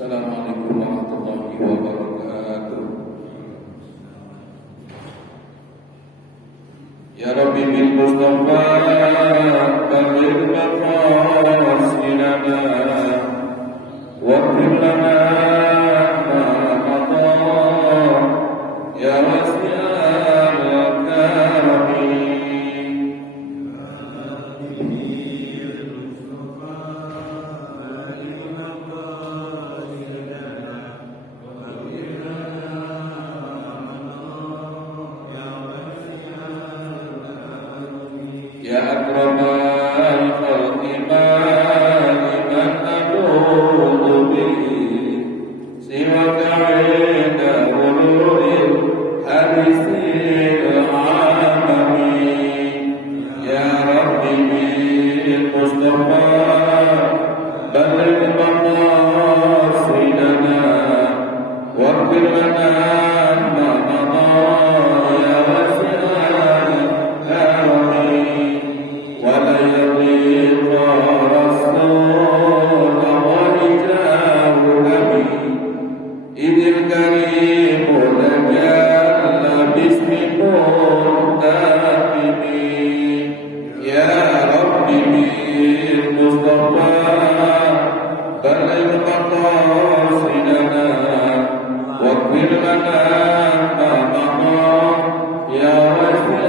Assalamualaikum warahmatullahi wabarakatuh. Ya Rabbi bil Mustafa balligh maqasidana waghfir lana ma qada ya wasi'al karami. Ya akramal khalqi man a'udhu bihi siwaka 'inda hululil hadisil 'alami. Ya Rabbi bil Mustafa balligh maqasidana waghfir lana ma qada ya wasi'al karami. ولا يضيق رسول ورجاه نبي إذ الكريم تجلى باسم منتقم. يا رب بالمصطفى بلغ مقاصدنا واغفر لنا ما مضى يا واسع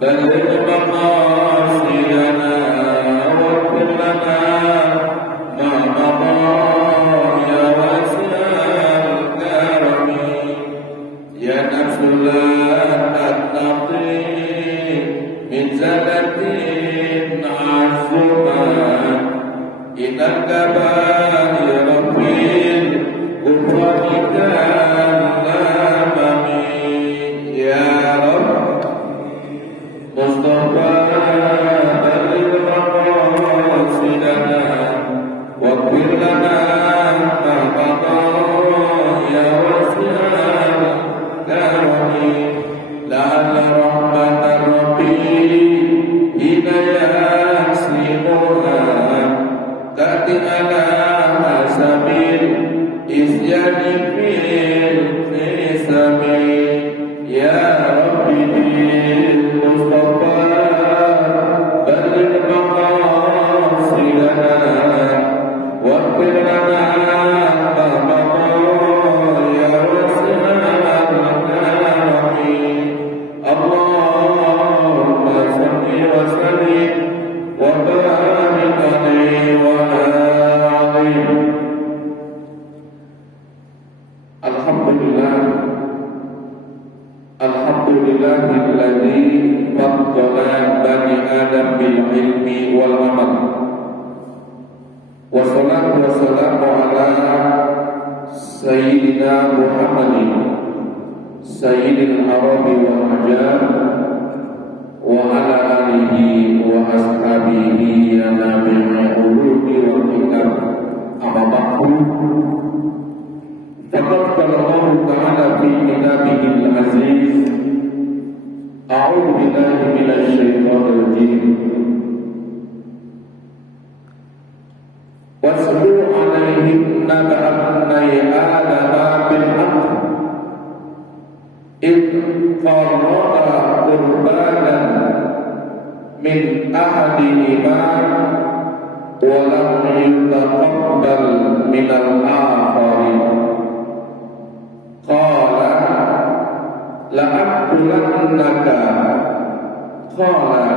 بلغ مقاصدنا واغفر لنا ما مضى يا واسع الكرم. يا نفس لا تقنطي من زلة عزما إن الكبائر في الغفران كالأمم. يا رب مصطفى بلغ مقاصدنا واغفر لنا ما مضى يا واسع الكرم. لعل رحمة ربي حين يسلمها تأتي على حسب الإسيان في القسم. يا ربي بالمصطفى بلغ مقاصدنا واغفر لنا ما مضى يا واسع الكرم. اللهم صل وسلم وبارك عليه وعلى آله. Alhamdulillahilladzi faddala bani Adam bil ilmi wal amal. Wassalatu wassalamu ala sayyidina Muhammadin sayyidil arabi wal ajam wa ala alihi wa ashabihi ya nabi'il ulumi wal hikam. Amma ba'du. Faqad qala Allah ta'ala fi kitabihil aziz. A'udzu billahi minasy syaithanir rajim. Wasbu 'alaihim naba'an adama bil haqq id qarraba qurbanan min ahadihima wa lam yutaqabbal min al-akhari. Qala la'aqulannaka. Qala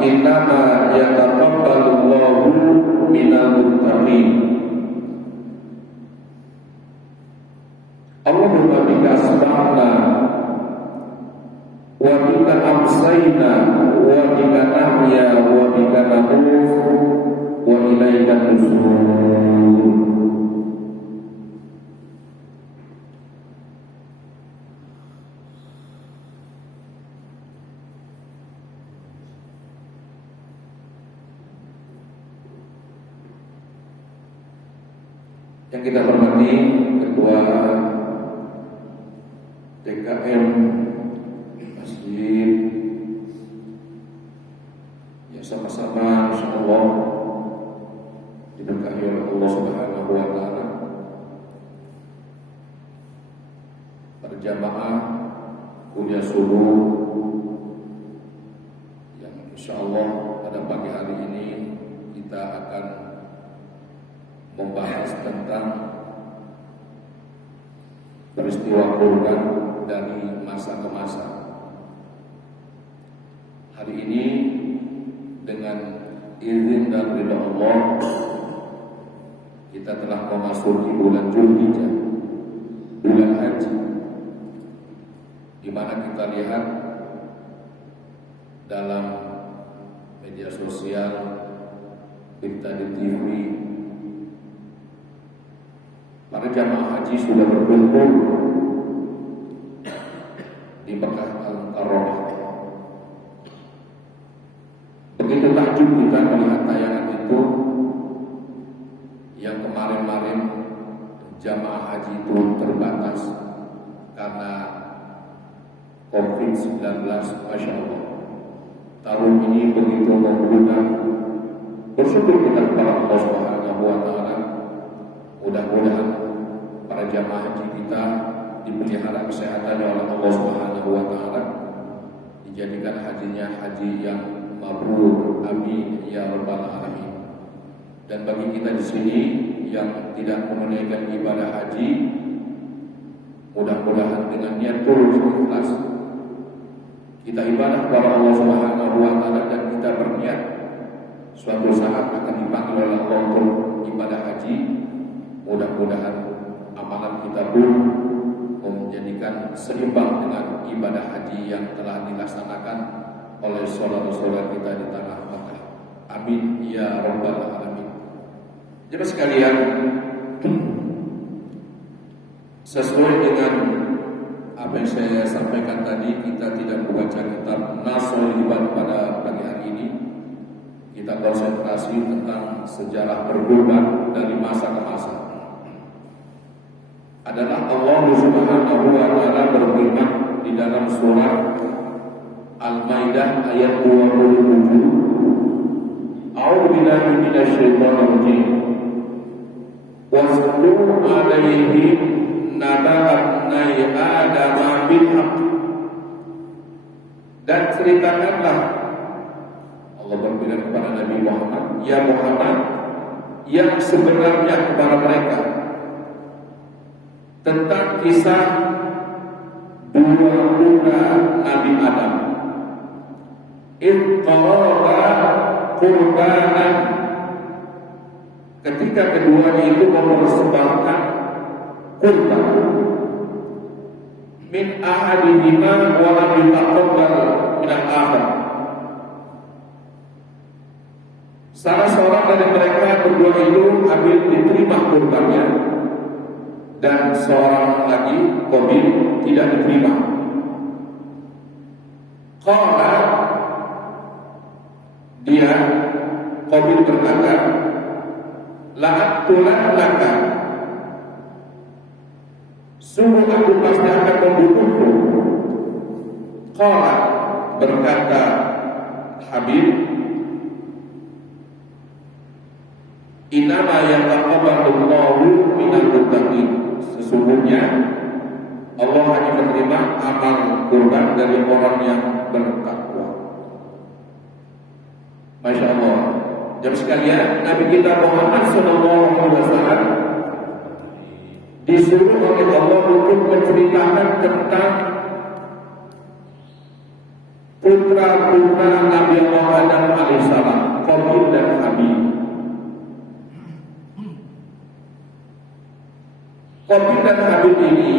innama yataqabbalu Allahu minal muttaqin. Allahumma bika asbahna wa bika amsayna wa bika nahya wa bika namut wa ilaika nusyur. Yang kita hormati Ketua TKM Masjid, ya sama-sama insyaallah diberkahi oleh Allah Subhanahu wa taala. Berjamaah kuliah subuh yang insyaallah pada pagi hari ini kita akan membahas tentang peristiwa kurban dari masa ke masa. Hari ini dengan izin dan ridha Allah kita telah memasuki bulan Dzulhijjah, bulan haji, di mana kita lihat dalam media sosial, berita di TV, para jamaah haji sudah berkumpul di Mekah Al-Mukarramah. Begitu takjub kita melihat tayangan itu, yang kemarin-kemarin jamaah haji itu terbatas karena COVID-19, Masya Allah. Tahun ini begitu membludak. Bersyukur kita kepada Allah Subhanahu wa taala. Mudah-mudahan para jamaah haji kita dipelihara kesehatannya oleh Allah Subhanahu wa taala, dijadikan hajinya haji yang mabrur, amin ya rabbal alamin. Dan bagi kita di sini yang tidak menunaikan ibadah haji, mudah-mudahan dengan niat tulus ikhlas kita ibadah kepada Allah Subhanahu wa taala dan kita berniat suatu saat akan dipanggil oleh Allah untuk ibadah haji. Mudah-mudahan amalan kita pun menjadikan seimbang dengan ibadah haji yang telah dilaksanakan oleh saudara-saudara kita di tanah Mekah. Amin ya rabbal alamin. Jemaah sekalian, sesuai dengan apa yang saya sampaikan tadi, kita tidak membaca kitab Nasul Ibad pada pagi hari ini. Kita konsentrasi tentang sejarah berkurban dari masa ke masa. Adalah Allah Subhanahu wa taala berfirman di dalam surah Al-Maidah ayat 27. A'udzu billahi minasyaitonir rajim. Waslu 'alaihim naba'atnai Adam bil haqq. Dan ceritakanlah, Allah berfirman kepada Nabi Muhammad, ya Muhammad, yang sebenarnya kepada mereka tentang kisah dua putra Nabi Adam. Iqtaraba qurbanan, ketika keduanya itu mempersembahkan kurban. Min ahadihima wa lam yutaqabbal min al-akhar. Salah seorang dari mereka berdua itu ambil diterima kurbannya, dan seorang lagi Qabil tidak diterima. Qala, dia Qabil berkata, la'atulannaka, sungguh aku pasti akan membunuhmu. Qala, berkata Habib, innama yataqabbalullahu minal muttaqin. Sesungguhnya Allah hanya menerima amal kurban dari orang yang bertakwa. Masya Allah. Jemaah sekalian, Nabi kita Muhammad SAW disuruh oleh Allah untuk menceritakan tentang putra-putra Nabi Allah Adam alaihissalam, Qabil dan Habil. Qabil dan Habil ini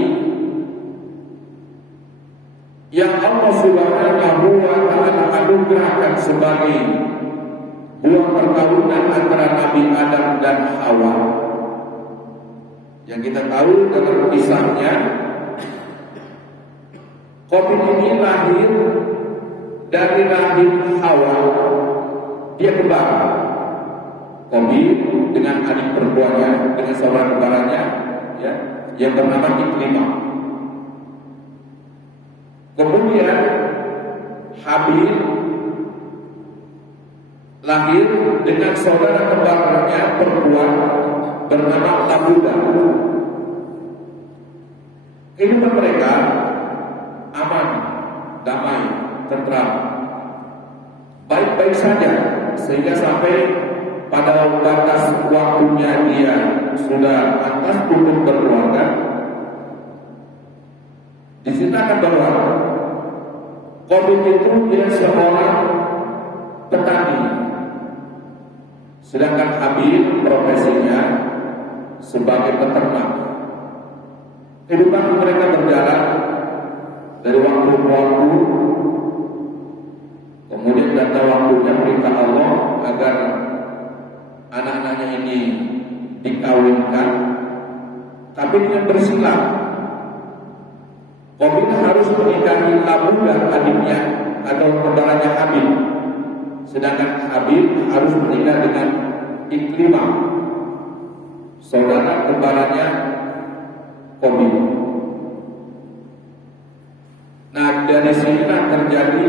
yang Allah Subhanahu wa taala anugerahkan sebagai buah perkawinan antara Nabi Adam dan Hawa. Yang kita tahu dalam kisahnya, Qabil ini lahir dari rahim Hawa. Dia kembar. Qabil dengan adik perempuannya, dengan saudara kembarannya, ya, yang bernama Ikrimah. Kemudian Habil lahir dengan saudara kembarnya perempuan bernama Labuda. Kehidupan mereka aman, damai, tentram, baik-baik saja, sehingga sampai pada batas waktunya dia sudah atas umur berkeluarga. Diceritakan bahwa Qabil itu dia seorang petani, sedangkan Habil profesinya sebagai peternak. Kehidupan mereka berjalan dari waktu ke waktu. Kemudian datang waktunya perintah Allah agar anak-anaknya ini dikawinkan, tapi dengan bersilah. Qabil harus menikahi Labuda, adiknya atau kembarannya Habil, sedangkan Habil harus menikah dengan Ikrimah, saudara kembarannya Qabil. Nah, dari sinilah terjadi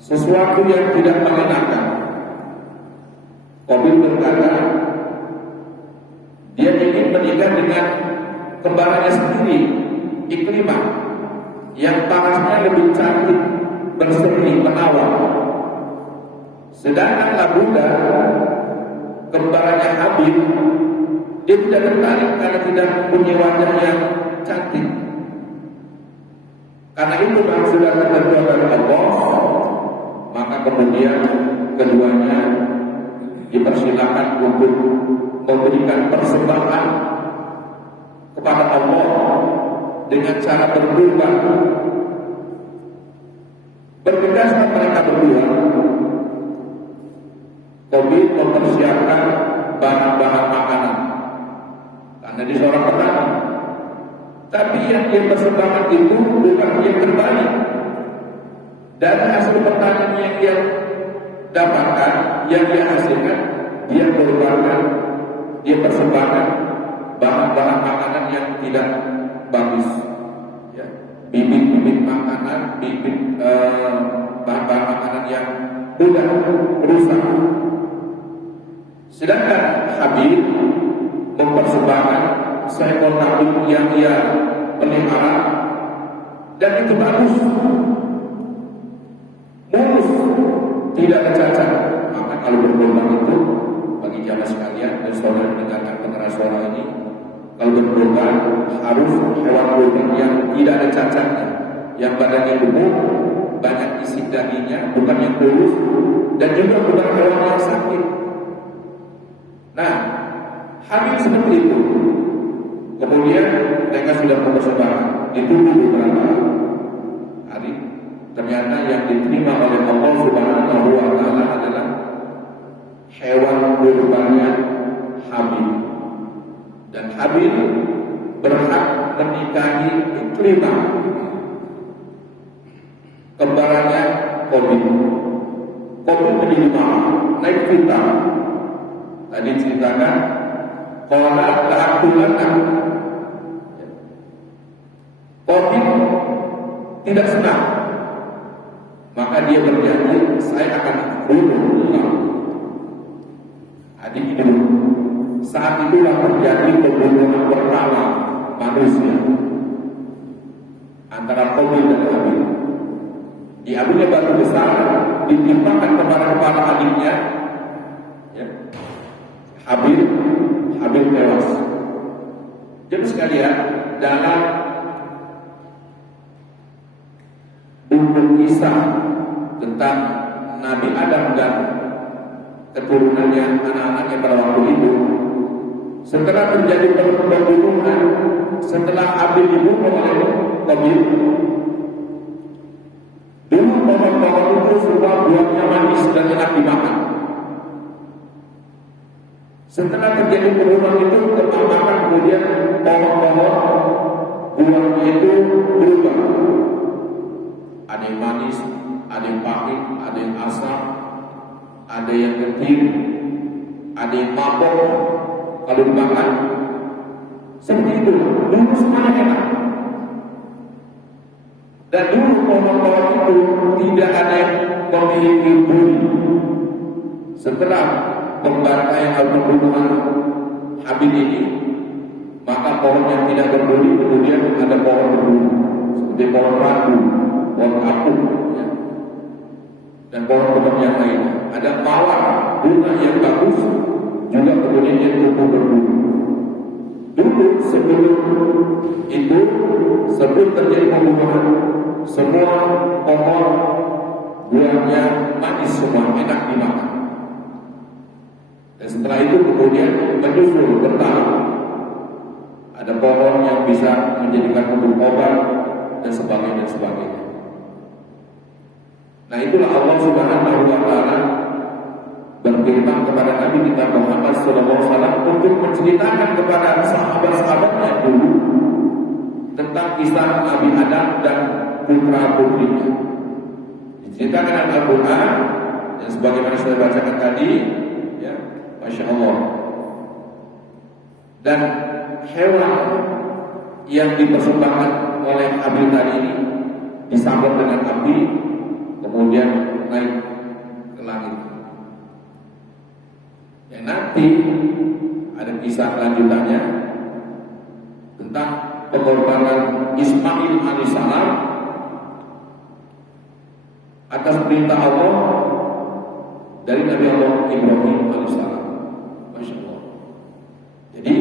sesuatu yang tidak mengenakan. Qabil berkata, dia ingin menikah dengan kembarannya sendiri, Ikrimah, yang parasnya lebih cantik, berseri, menawan. Sedangkan Labuda, kembarannya Habil, dia tidak tertarik karena tidak mempunyai wajah yang cantik. Karena itu kalau sudah tertentu dari Allah, maka kemudian keduanya dipersilakan untuk memberikan persembahan kepada Allah dengan cara berkurban. Berdasarkan mereka berdua, Qabil mempersiapkan bahan-bahan makanan karena dia seorang petani. Tapi yang dia persembahkan itu bukan yang terbaik. Dari hasil pertanian yang dia dapatkan, yang dia hasilkan, dia korbankan, dia persembahkan bahan-bahan makanan yang tidak bagus, ya. Bibit-bibit makanan, bahan-bahan makanan yang mudah rusak. Sedangkan Habil mempersembahkan seekor kambing yang dia pelihara, dan itu bagus, mulus, tidak ada cacat. Maka kalau berkorban itu, bagi jamaah sekalian dan saudara mendengarkan pengeras suara ini, kalau berkorban harus hewan kurban yang tidak ada cacatnya, yang badannya gemuk, banyak isi dagingnya, bukan yang kurus, dan juga bukan hewan yang sakit. Nah, Habil seperti itu. Kemudian mereka sudah mempersembahkan, ditunggu beberapa hari. Ternyata yang diterima oleh Allah Subhanahu wa Ta'ala adalah hewan kurbannya Habil. Dan Habil berhak menikahi Ikrimah, kembarannya Qabil. Qabil menjadi marah, naik fitnah. Tadi ceritakan, qala la'aqulanna. Qabil tidak senang, maka dia berjanji, saya akan bunuh adik itu. Saat itulah terjadi pembunuhan pertama manusia antara Qabil dan Habil. Diambilnya batu besar, ditimpakan kepada kepala adiknya, ya. Habil tewas. Jadi sekalian, dalam buku kisah tentang Nabi Adam dan keturunannya, anak-anaknya pada waktu itu, setelah terjadi pembunuhan, setelah Habil dibunuh oleh Qabil, dulu pohon-pohon itu semua buahnya manis dan enak dimakan. Setelah terjadi pembunuhan itu, makan, kemudian pohon-pohon buahnya itu berubah. Ada yang manis, ada yang pahit, ada yang asam, ada yang kecil, ada yang mabok kalau dimakan. Seperti itu, dulu semuanya enak. Dan dulu pohon-pohon itu tidak ada yang memiliki bulu. Setelah pembantaian atau pembunuhan Habib ini, maka pohon yang tidak berbulu kemudian ada pohon berbulu, seperti pohon ratu, pohon kapuk, ya. Dan pohon-pohon yang lain. Ada mawar, bunga yang bagus, juga kemudian dia tumbuh berbulu. Dulu sebelum itu, sebelum terjadi pembunuhan, semua pohon buahnya manis semua, enak dimakan. Dan setelah itu kemudian menyusul bertahun. Ada pohon yang bisa menjadikan untuk obat dan sebagainya dan sebagainya. Nah, itulah Allah Subhanahu wa taala berfirman kepada Nabi kita Muhammad SAW untuk menceritakan kepada sahabat-sahabatnya dulu tentang kisah Nabi Adam dan putra-putrinya. Diceritakan dalam Al-Quran yang sebagaimana saya bacakan tadi, ya, Masya Allah. Dan hewan yang dipersembahkan oleh Abil tadi ini disambut dengan api, kemudian naik ke langit. Yang nanti ada kisah lanjutannya tentang pengorbanan Ismail alaihissalam atas perintah Allah dari Nabi Allah Ibrahim alaihissalam. Masya Allah. Jadi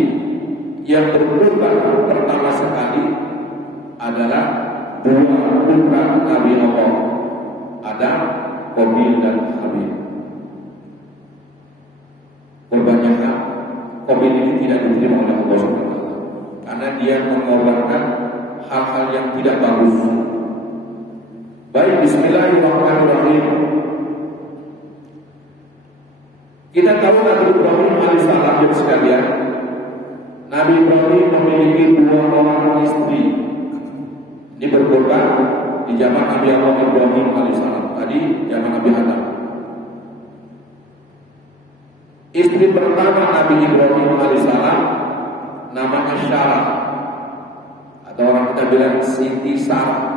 yang berkorban pertama sekali adalah dua putra Nabi Allah, Adam, Qabil dan Habil. Korbannya Qabil ini tidak diterima oleh Allah SWT karena dia mengorbankan hal-hal yang tidak bagus. Baik, bismillahirrahmanirrahim. Kita tahu Nabi Ibrahim alaihissalam yang sekalian, Nabi Ibrahim memiliki dua orang istri. Ini berkorban di zaman Nabi Allah Ibrahim alaihissalam. Tadi zaman Nabi Adam. Istri pertama Nabi Ibrahim alaihissalam namanya Sarah, atau orang kita bilang Siti Sarah.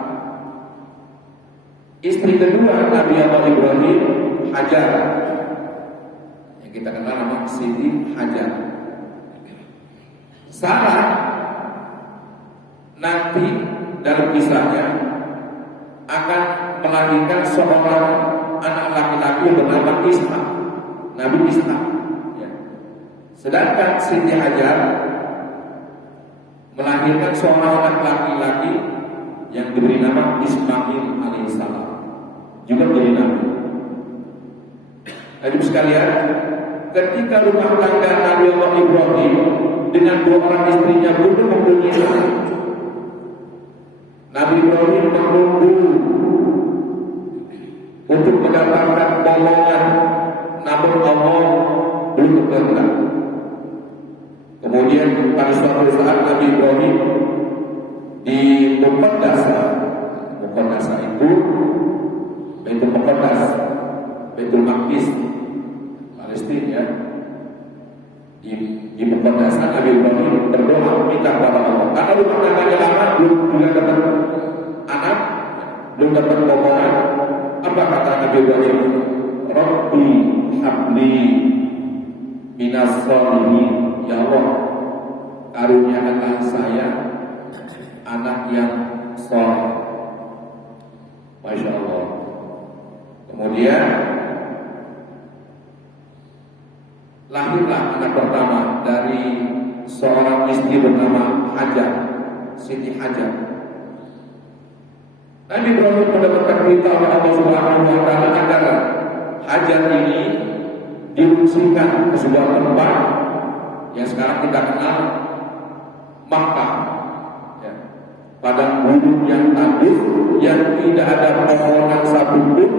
Istri kedua Nabi Allah Ibrahim Hajar, yang kita kenal nama Siti Hajar. Sarah nanti dalam kisahnya akan melahirkan seorang anak laki-laki bernama Ishak, Nabi Ishak. Sedangkan Siti Hajar melahirkan seorang anak laki-laki yang diberi nama Ismail alaihissalam, juga menjadi nabi. Ibu sekalian, ketika rumah tangga Nabi Allah Ibrahim dengan dua orang istrinya belum mempunyai anak, Nabi Ibrahim menunggu untuk mendapatkan pertolongan, namun Allah belum berkehendak. Kemudian pada suatu saat Nabi Ibrahim di Muqaddas itu Muqaddas, Baitul Maqdis, Palestina, ya. Di Muqaddas Nabi Ibrahim berdoa minta kepada Allah. Karena rumah tangganya lama, belum dapat anak, belum dapat pertolongan. Apa kata Nabi Ibrahim? Rabbi habli minas sholihin. Ya Allah, karuniakanlah saya anak yang saleh. Masya Allah. Kemudian lahirlah anak pertama dari seorang istri bernama Hajar, Siti Hajar. Nabi Ibrahim mendapatkan perintah oleh Allah Subhanahu wa taala agar Hajar ini diungsikan ke sebuah tempat yang sekarang kita kenal Makkah, ya. Padang gunung yang tandus, yang tidak ada pepohonan satupun.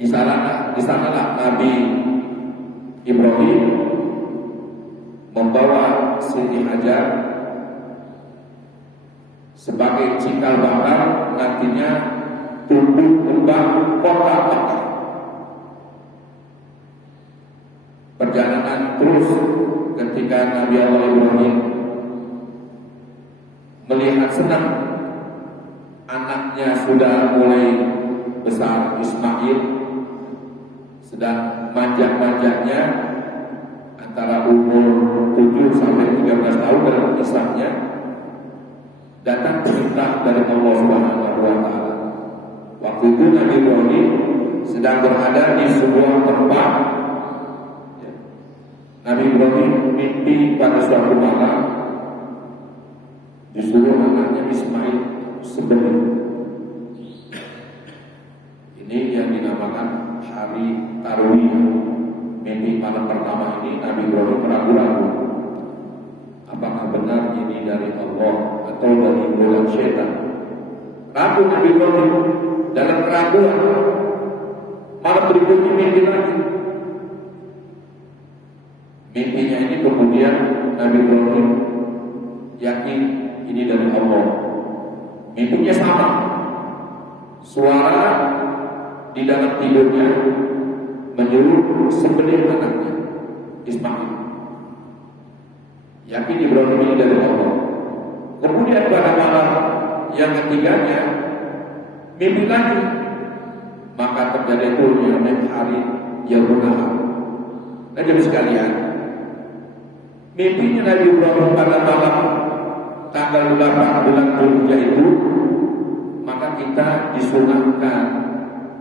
Di sanalah Nabi Ibrahim membawa Siti Hajar sebagai cikal bakal nantinya tumbuh kembang kota Makkah. perjalanan terus ketika Nabi Allah Ibrahim melihat senang anaknya sudah mulai besar, Ismail sedang manjak-manjaknya antara umur 7 sampai 13 tahun dalam kisahnya, datang perintah dari Allah Subhanahu wa taala. Waktu itu Nabi Ibrahim sedang berada di sebuah tempat. Nabi Ibrahim mimpi pada suatu malam disuruh anaknya Ismail sembelih. Ini yang dinamakan hari Tarwiyah. Mimpi malam pertama ini Nabi Ibrahim ragu-ragu, apakah benar ini dari Allah atau dari bola syaitan. Ragu Nabi Ibrahim, dalam keraguan malam berikutnya mimpi lagi. Mimpinya ini kemudian Nabi Ibrahim yakin ini dari Allah. Mimpinya sama, suara di dalam tidurnya menyuruh sembelih anaknya Ismail. Yakin Ibrahim ini dari Allah. Kemudian pada malam yang ketiganya mimpi lagi, maka terjadi turunnya hari Yahunah. Nah, jadi sekalian, mimpinya Nabi Ibrahim pada malam tanggal 8 bulan Dzulhijjah itu, maka kita disunahkan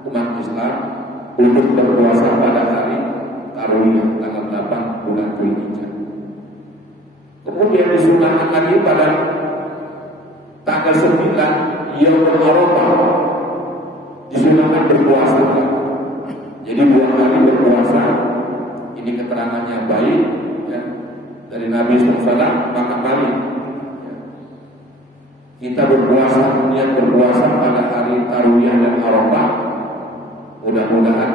umat Islam untuk berpuasa pada hari Tarwiyah tanggal 8 bulan Dzulhijjah. Kemudian disunahkan lagi pada tanggal 9 Yaumul Arafah, disunahkan berpuasa. Jadi 2 hari berpuasa. Ini keterangannya baik ya, dari Nabi SAW. Maka mari ya, kita berpuasa, niat berpuasa pada hari Tarwiyah dan Arafah. Mudah-mudahan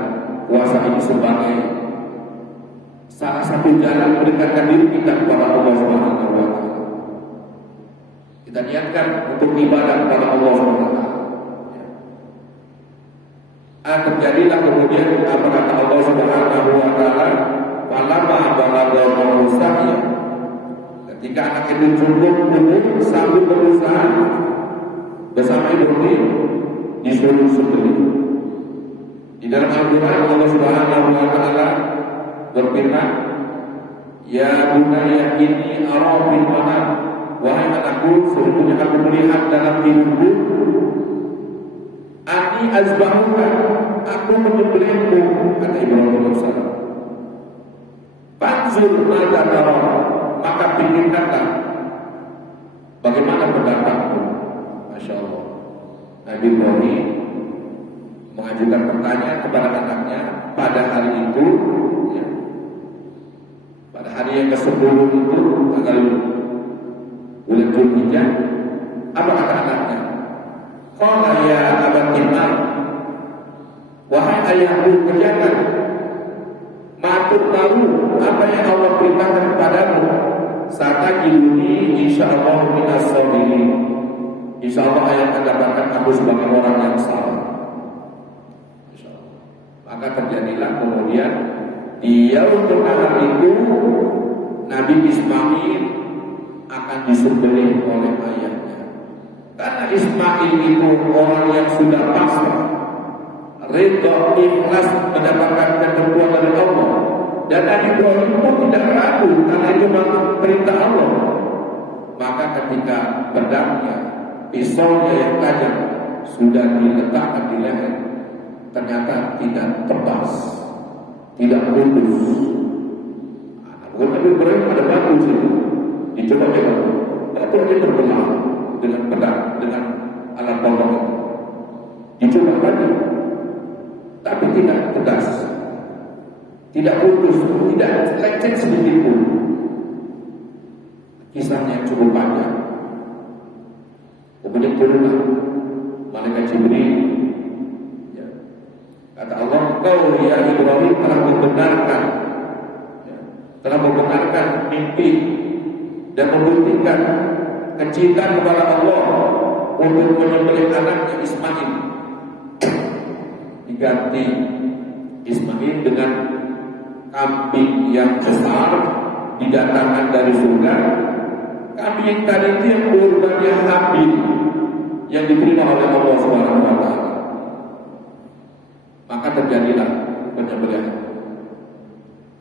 puasa ini sebagai salah satu jalan mendekatkan diri kita kepada Allah Subhanahu wa taala. Kita niatkan untuk ibadah kepada Allah Subhanahu wa taala. Terjadilah kemudian apa kata Allah Subhanahu wa taala, "Falamma balagha ma'usahya." Ketika anak itu cukup umur sambil berusaha bersama Ibrahim disuruh sembelih. Di dalam Al-Quran Allah Subhanahu wa taala berfirman, "Ya bunayya inni ara fil manam." Wahai anakku, sesungguhnya aku melihat dalam mimpi, "Ani azbahuka," aku menyembelihmu, kata Ibrahim AS. "Fanzur madza tara," maka pikirkanlah bagaimana pendapatmu. Masya Allah, Nabi Ibrahim mengajukan pertanyaan kepada anaknya pada hari itu ya, pada hari yang ke-10 itu tanggal bulan Dzulhijjah. Apa kata anaknya? Qala ya abatimah, wahai ayahku, kerjakan matur tahu apa yang Allah perintahkan kepadamu. Satajiduni insyaallah minas sabirin. Insyaallah ayah akan dapatkan aku sebagai orang yang sabar. Maka terjadilah kemudian di Yaumul Nahar itu Nabi Ismail akan disembelih oleh ayahnya. Karena Ismail itu orang yang sudah pasrah, ridha, ikhlas mendapatkan ketentuan dari Allah. Dan Nabi Ibrahim pun tidak ragu karena itu perintah Allah. Maka ketika pedangnya, pisaunya yang tajam sudah diletakkan di leher, ternyata tidak tebas, tidak putus. Namun Nabi Ibrahim ada batu situ, dicoba batu, batunya terbelah dengan pedang, dengan alat potong itu. Dicoba lagi, tapi tidak tegas, tidak putus, tidak lecet sedikit pun. Kisahnya cukup panjang. Kemudian turunlah malaikat Jibril. Kata Allah, "Kau ya Ibrahim telah membenarkan mimpi dan membuktikan kecintaan kepada Allah untuk menyembelih anaknya Ismail." Diganti Ismail dengan kambing yang besar didatangkan dari surga. Kambing tadi itu yang kurbannya Habil yang diterima oleh Allah Subhanahu wa taala. Maka terjadilah penyembelihan.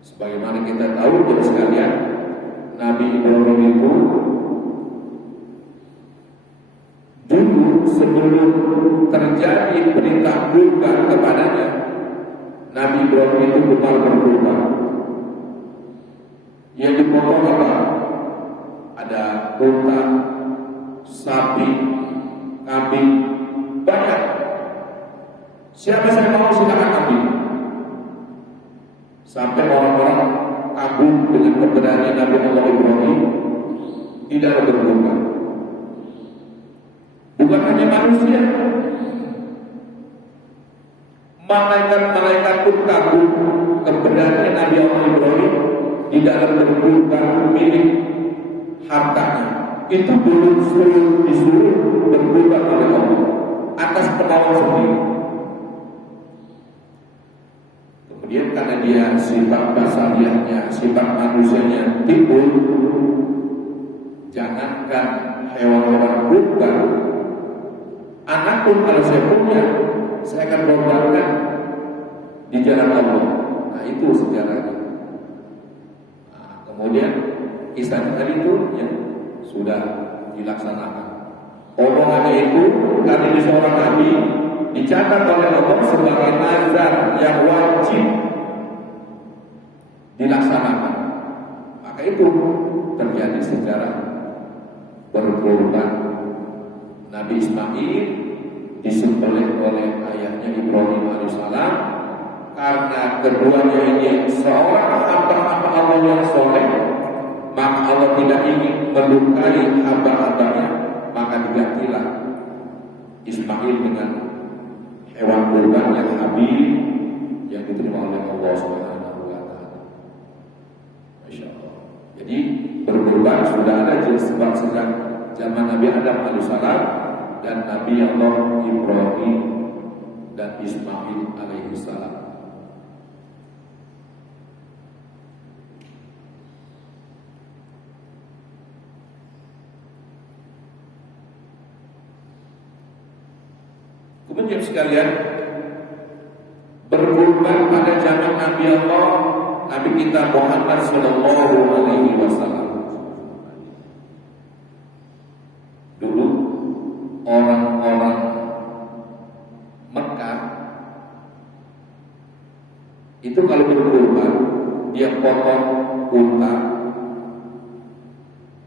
Sebagaimana kita tahu dari sekalian, Nabi Ibrahim itu dulu sebelum terjadi perintah kurban kepadanya, Nabi Ibrahim itu gemar berkurban. Yang dipotong apa? Ada unta, sapi, kambing, banyak. Siapa saya mau silakan kambing. Sampai orang-orang kagum dengan keberanian Nabi Allah Ibrahim tidak berkorban. Bukan hanya manusia, malaikat-malaikat pun kagum keberanian Nabi Allah Ibrahim di dalam berkorban milik hartanya. Itu belum disuruh berkorban oleh Allah atas kemauan sendiri. Kemudian karena dia sifat basariahnya, sifat manusianya timbul, jangankan hewan-hewan kurban, anak pun kalau saya punya, saya akan korbankan di jalan Allah. Nah itu sejarahnya. Nah, kemudian kisah tadi itu ya, sudah dilaksanakan. Omongannya itu karena ini seorang nabi dicatat oleh Allah sebagai nazar yang wajib dilaksanakan. Maka itu terjadi sejarah berkorban. Nabi Ismail disembelih oleh ayahnya Ibrahim alaihissalam karena keduanya ini seorang hamba-hamba Allah yang soleh, maka Allah tidak ingin melukai hamba-hambanya, maka digantilah Ismail dengan hewan kurban yang habis yang diterima oleh Allah Subhanahu wa taala. Masya Allah. Jadi berkorban sudah ada sejak zaman Nabi Adam alaihissalam dan Nabi Allah Ibrahim dan Ismail alaihissalam. Kemudian sekalian, berkorban pada zaman Nabi Allah, Nabi kita Muhammad Sallallahu Alaihi Wasallam. Dulu orang-orang Mekah itu kalau berkorban dia potong unta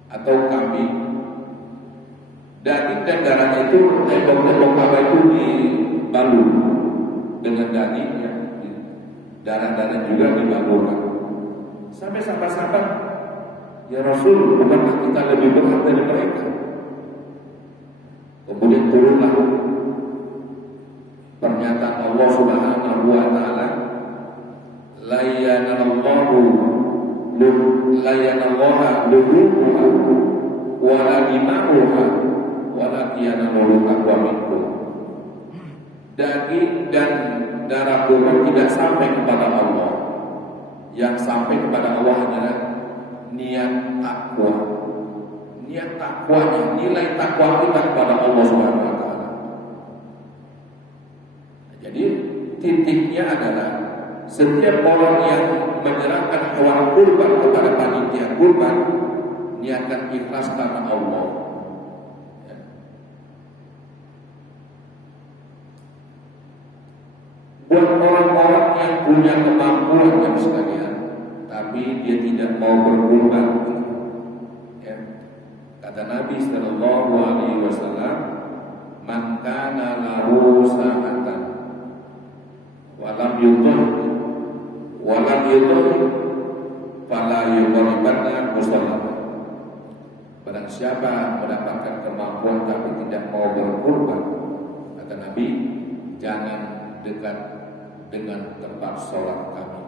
atau kambing, daging dan darahnya itu tembok-tembok Ka'bah itu dibalur dengan daging ya, darah-darah juga dibalurkan. Sampai sahabat-sahabat, ya Rasul, bukankah kita lebih berhak dari mereka? Kemudian turunlah pernyataan Allah Subhanahu wa taala, la yanallahu luhumuha wa la dima'uha walakin yanallahu taqwa minkum. Daging dan darah korban tidak sampai kepada Allah. Yang sampai kepada Allah adalah niat takwa. Niat takwanya, nilai takwa kita kepada Allah Subhanahu wa taala. Jadi titiknya adalah setiap orang yang menyerahkan hewan kurban kepada panitia kurban, niatkan ikhlas karena Allah. Buat orang-orang yang punya kemampuan dan sekalian, tapi dia tidak mau berkorban, ya. Kata Nabi Sallallahu Alaihi Wasallam, "Man kana lahu sa'atan, walam yudhih, fala yuqribanna musallah." Barang siapa mendapatkan kemampuan tapi tidak mau berkorban, kata Nabi, jangan dekat dengan tempat sholat kami.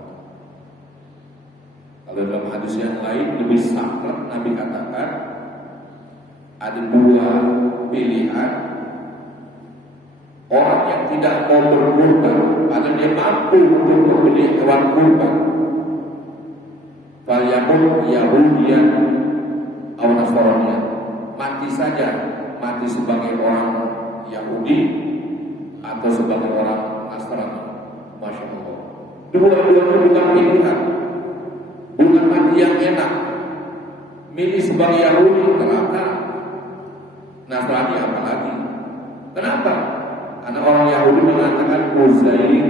Kalau dalam hadis yang lain lebih sangat, Nabi katakan ada dua pilihan. Orang yang tidak mau berkorban, padahal dia mampu untuk membeli hewan kurban, falyakun Yahudiyan aw Nasraniyan, mati saja, mati sebagai orang Yahudi atau sebagai orang Nasrani. Masya Allah. Dua-duanya bukan pilihan, bukan mati yang enak. Milih sebagai Yahudi neraka, Nasrani apalagi. Kenapa? Karena orang Yahudi mengatakan Uzair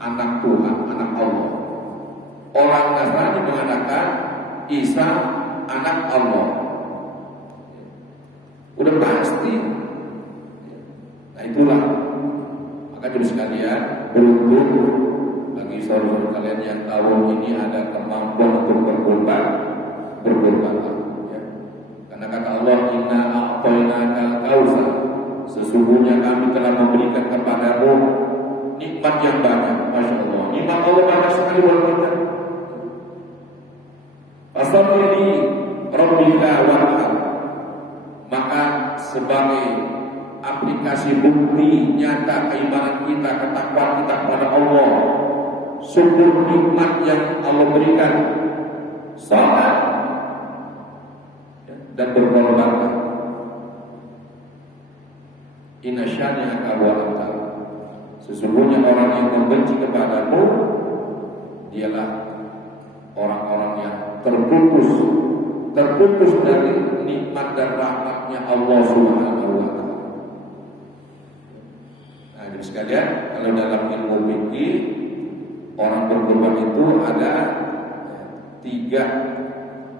anak Tuhan, anak Allah. Orang Nasrani mengatakan Isa anak Allah. Udah pasti. Nah itulah. Maka jadi sekalian, beruntung bagi saudara kalian yang tahun ini ada kemampuan untuk berkorbanlah. Ya. Karena kata Allah, Inna a'tainakal kautsar, sesungguhnya kami telah memberikan kepadamu nikmat yang banyak. Masya Allah, nikmat Allah banyak sekali buat kita. Fasholli rabbika wanhar, maka sebagai aplikasi bukti nyata keimanan kita, ketakwaan kita kepada Allah, syukur nikmat yang Allah berikan, salat dan berkorbanlah. Inna syani'aka huwal abtar, sesungguhnya orang yang membenci kepadamu dialah orang-orang yang terputus dari nikmat dan rahmatnya Allah Subhanahu wa ta'ala. Nah, jadi sekalian, kalau dalam ilmu fikih orang berkorban itu ada tiga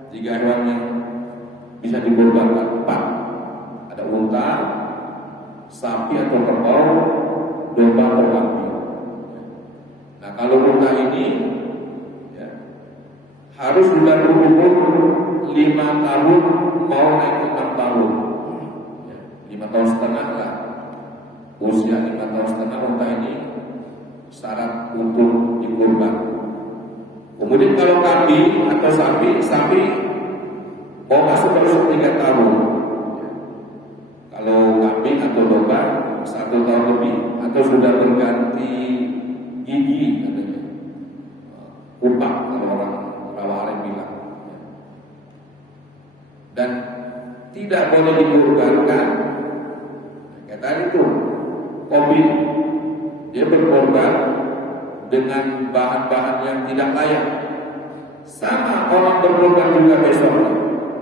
hewan yang bisa dikorbankan. 4. Ada unta, sapi atau kerbau, domba atau kambing. Nah, kalau unta ini ya, harus sudah berumur 5 tahun mau naik ke 6 tahun. Ya, 5 tahun setengah lah. Usia 5 tahun setengah unta ini syarat untuk dikurban. Kemudian kalau kambing atau sapi mau masuk terus 3 tahun. Kalau kambing atau domba 1 tahun lebih, atau sudah berganti gigi katanya, kupak kalau orang Rawa bilang. Dan tidak boleh dikurbankan kayak tadi tuh kopi, dia berkorban dengan bahan-bahan yang tidak layak. Sama orang berkorban juga besok,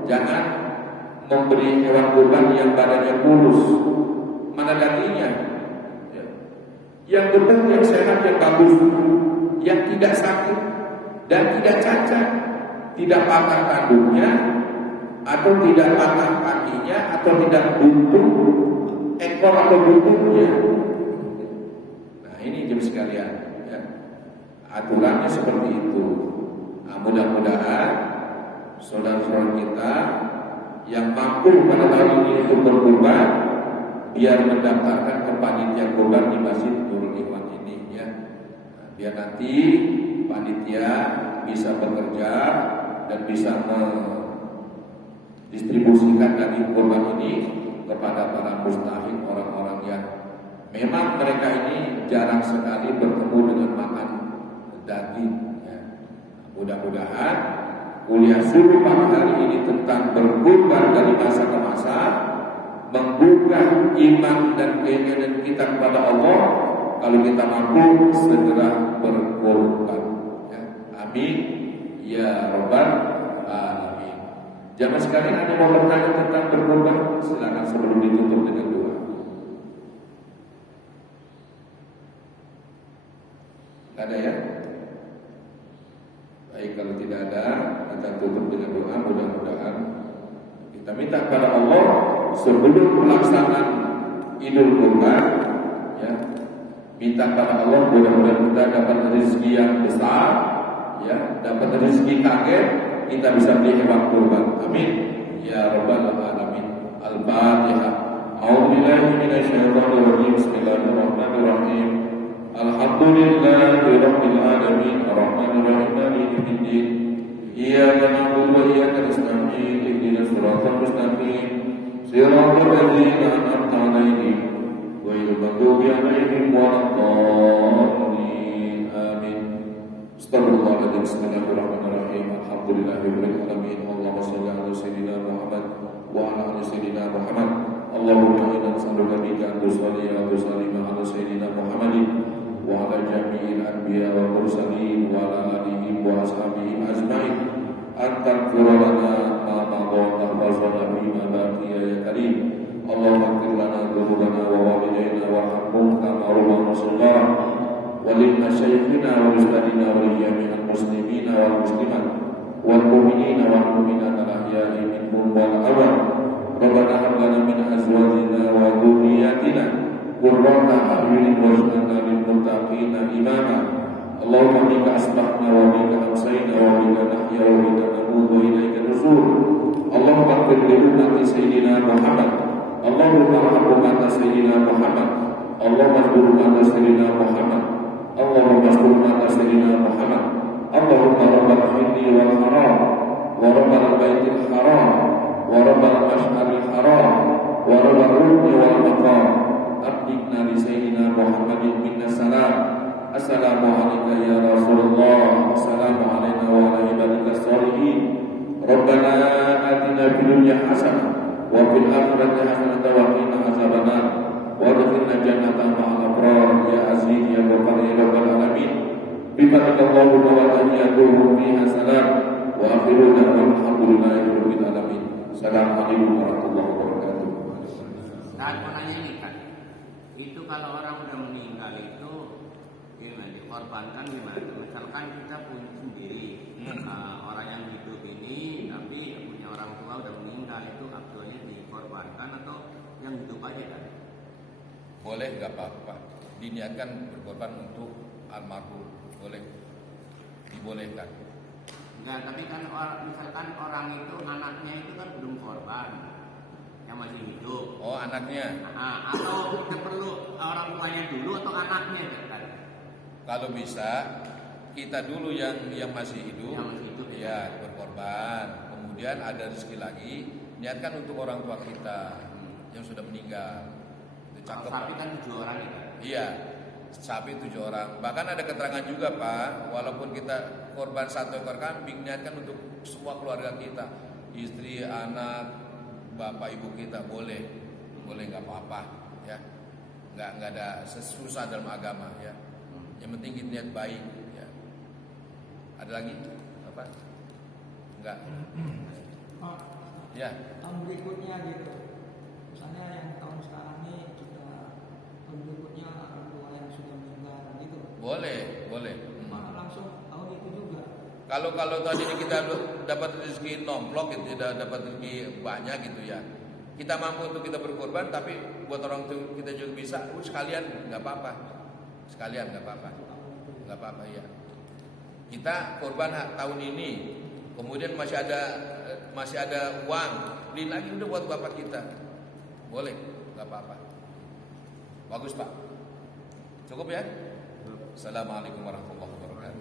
jangan memberi hewan kurban yang badannya kurus, mana dagingnya, yang betul, yang sehat, yang bagus, yang tidak sakit dan tidak cacat, tidak patah tanduknya atau tidak patah kakinya atau tidak buntu ekor atau buntutnya. Nah ini jemaah sekalian, ya. Aturannya seperti itu. Nah, mudah-mudahan saudara-saudara kita yang mampu pada tahun ini untuk berkurban, biar mendaftarkan ke panitia kurban di Masjid Nurul Ikhwan ini, ya. Nah, biar nanti panitia bisa bekerja dan bisa mendistribusikan daging kurban ini kepada para mustahik, orang-orang yang memang mereka ini jarang sekali bertemu dengan makan daging, ya. Mudah-mudahan kuliah subuh pagi hari ini tentang berkurban dari masa ke masa membuka iman dan keimanan kita kepada Allah. Kalau kita mampu segera berkorban, ya. Amin ya rabbal alamin. Jamaah sekalian, ada mau bertanya tentang berkorban? Silakan sebelum ditutup dengan doa. Ada ya? Baik, kalau tidak ada, kita tutup dengan doa. Mudah-mudahan kita minta kepada Allah sebelum pelaksanaan Idul Kurban, ya, minta kepada Allah mudah-mudahan kita dapat rezeki yang besar, ya, dapat rezeki kaget, kita bisa beli hewan kurban. Amin ya rabbal alamin. Al-Fatihah. A'udzubillahi minasyaitonir rajim. Bismillahirrahmanirrahim. Alhamdulillahi rabbil alamin. Arrahmanir rahim. Maliki yaumiddin. Iyyaka na'budu wa iyyaka nasta'in. Ihdinas siratal mustaqim. Siratal ladzina an'amta 'alaihim ghairil maghdubi 'alaihim waladdallin. Amin. Astagfirullahaladzim. Bismillahirrahmanirrahim. Alhamdulillahirabbil alamin. Allahumma shalli ala sayyidina Muhammad wa ala ali sayyidina Muhammad. Allahumma inna nas'aluka bika an tusalli wa tusallima ala sayyidina Muhammadin wa ala jami'il anbiya wal mursalin wa ala alihi wa ashabihim ajma'in. Antar lana ma madha tahfazana bima baqiya ya karim. Allahumma ighfir lana dhunubana wa walidayna warhamhum kama rabbana shaghira. Walil masyayikhina wa ustadina wa jami'il muslimina wal muslimat wal mu'minina wal mu'minat al-ahya'i minhum wal amwat. Rabbana hab lana min azwajina wa dhurriyyatina qurrata a'yunin waj'alna lil muttaqina imama. Allahumma bika asbahna wa bika amsayna wa bika nahya wa bika namutu wa ilaika nusyur. Allahumma ighfir li ummati sayyidina Muhammad. Allahumma arham ummata sayyidina Muhammad. Allahumma ighfir ummata sayyidina Muhammad. Allahumma ighfir ummata sayyidina Muhammad. Allahumma rabbal hilli wal haram wa rabbal baitil haram wa rabbal mash'aril haram wa rabbal rukni wal maqam. Abdikna li sayyidina Muhammadin minna salam. Assalamu alayka ya Rasulullah. Assalamu alayna wa ala ibadika sholihin. Rabbana atina fid dunya hasanah wa fil akhirati hasanah wa qina azabannar wa adkhilna jannata ma'al abrar ya aziz ya ghafar ya rabbal alamin. Bi Allahumma wa tahiyyatuhum fiha salam wa akhiruna alhamdulillahi rabbil alamin. Assalamualaikum warahmatullahi wabarakatuh. Saat menanya ini kan, itu kalau orang udah meninggal itu gimana dikorbankan gimana? Misalkan kita punya sendiri orang yang hidup ini tapi punya orang tua udah meninggal, itu aktualnya dikorbankan atau yang hidup aja kan? Boleh, nggak apa-apa. Diniatkan berkorban untuk almarhum, boleh, dibolehkan. Enggak, tapi kan misalkan orang itu anaknya itu kan belum korban, yang masih hidup. Oh, anaknya. Atau kita perlu orang tuanya dulu atau anaknya kan? Kalau bisa kita dulu yang masih hidup, ya berkorban. Kemudian ada rezeki lagi, niatkan untuk orang tua kita yang sudah meninggal. Kalau sapi kan 7 orang itu. Iya, sapi 7 orang. Bahkan ada keterangan juga Pak, walaupun kita korban 1 ekor kambing, niatkan untuk semua keluarga kita, istri, anak, bapak, ibu kita, boleh nggak apa-apa, ya. Nggak ada susah dalam agama, ya. Yang penting kita niat baik, ya. Ada lagi apa? Enggak. Pak, Ya. tahun berikutnya gitu. Misalnya yang tahun sekarang ini sudah tahun berikutnya orang tua yang sudah meninggal gitu. Boleh. Pak, langsung tahun itu juga. Kalau tahun ini kita dapat rezeki nomplok, gitu, tidak dapat rezeki banyak gitu ya. Kita mampu untuk kita berkorban, tapi buat orang tua kita juga bisa, sekalian nggak apa-apa. Nggak apa-apa ya. Kita korban tahun ini, kemudian masih ada uang, beli lagi udah buat bapak kita, boleh, nggak apa-apa. Bagus Pak, cukup ya. Assalamualaikum warahmatullahi wabarakatuh.